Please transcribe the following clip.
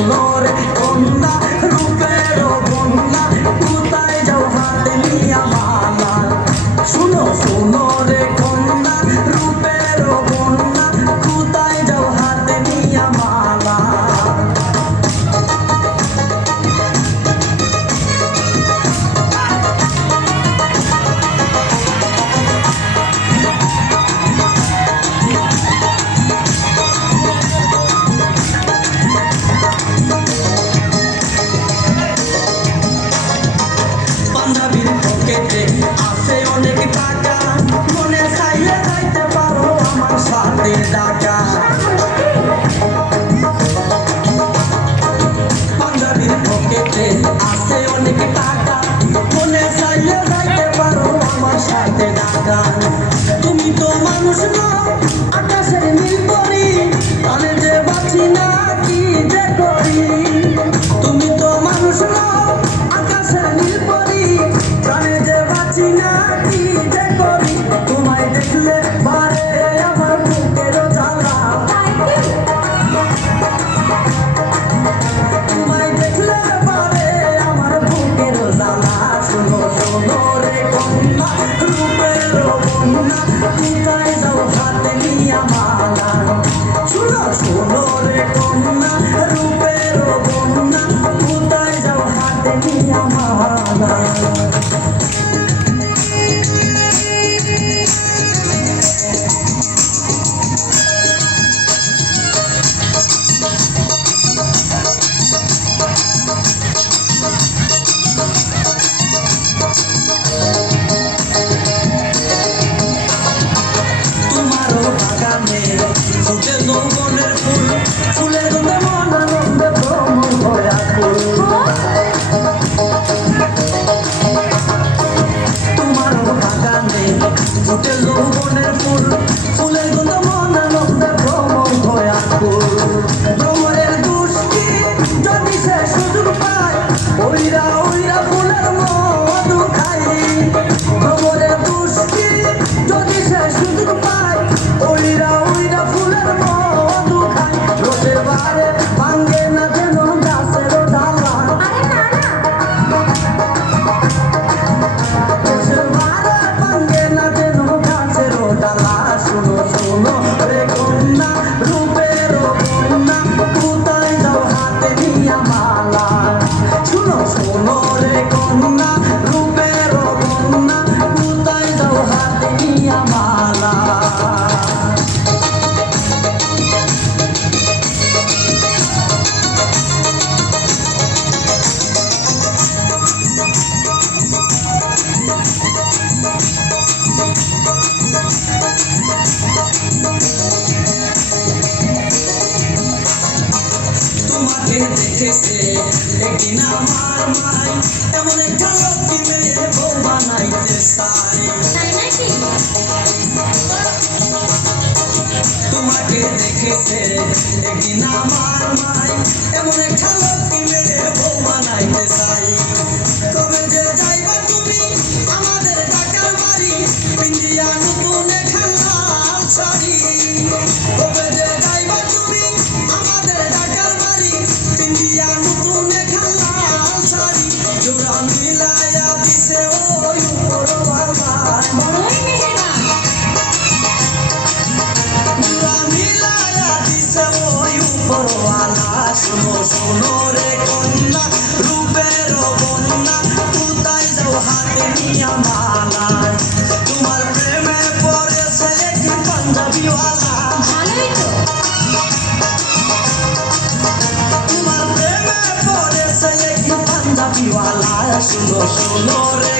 শোনো রে কন্যা রূপের বন্যা কোথায় যাও হাতে নিয়া মালা শুনো শোনো রে কন্যা রূপের বন্যা কোথায় যাও হাতে নিয়া মালা পাঞ্জাবির পকেটে আছে অনেক টাকা মনে চাইলে যাইতে পারো আমার সাথে ঢাকা পাঞ্জাবির পকেটে আছে অনেক টাকা মনে চাইলে যাইতে পারো আমার সাথে ঢাকা তুমি তো মানুষ নও আকাশের নীল পরি তাহলে যে বাঁচি না কি যে করি তুমি তো মানুষ নও আকাশের নীল পরি জানে যে বাঁচি না কি যে করি তোমায় দেখলে বারে আমার বুকের জ্বালা তোমায় দেখলে বারে আমার বুকের জ্বালা শোনো শোনো রে কন্যা রূপের বন্যা কোথায় যাও হাতে নিয়া মালা শোনো শোনো রে কন্যা রূপের বন্যা কোথায় যাও হাতে নিয়া মালা তোমারও বাগানে ফুটে যৌবনের ফুল ফুলের গন্ধে মন আনন্দে ভ্রমণ ভরা ফুল তোমারও বাগানে ফুটে যৌবনের ফুল ফুলের গন্ধে মন আনন্দে ভ্রমণ ভরা ফুল ভ্রমণের দুষ্টি যদি সে সুযোগ পায় ওইরা ওইরা ফুলের মধু খাই ভ্রমণের দুষ্টি যদি সে সুযোগ পায় ওইরা ওইরা ফুলের মধু খায় রোদের বারে ভাঙ্গে না যেন গাছের ডালা রোদের বারে ভাঙ্গে না যেন গাছের ডালা শুনো শুনো রে কন্যা রূপের বন্যা কোথায় যাও হাতে নিয়া মালা শুনো শুনো রে কন্যা রূপের বন্যা কোথায় যাও হাতে নিয়া মালা তোমাকে দেখেছে একদিন আমার মাই এমন একটা লক্ষ্মী মেয়ে বউ বানাইতে চাই তোমাকে দেখেছে একদিন আমার মাই এমন একটা লক্ষ্মী মেয়ে বউ বানাইতে চাই কবে যে যাইবা তুমি আমাদের ঢাকার বাড়ি ইন্ডিয়া নতুন খেলা শাড়ি কবে যে যাইবা তুমি আমাদের ঢাকার বাড়ি ইন্ডিয়া নতুন খেলা শাড়ি জোড়া মিলাইয়া দিছে ওই উপরওয়ালা জোড়া মিলাইয়া দিছে ওই উপরওয়ালা শোনো শোনো রে কন্যা রূপের বন্যা কোথায় যাও হাতে নিয়া মালা তোমার প্রেমে পড়েছে একটি পাঞ্জাবিওয়ালা তোমার প্রেমে পড়েছে একটি পাঞ্জাবিওয়ালা শোনো শোনো রে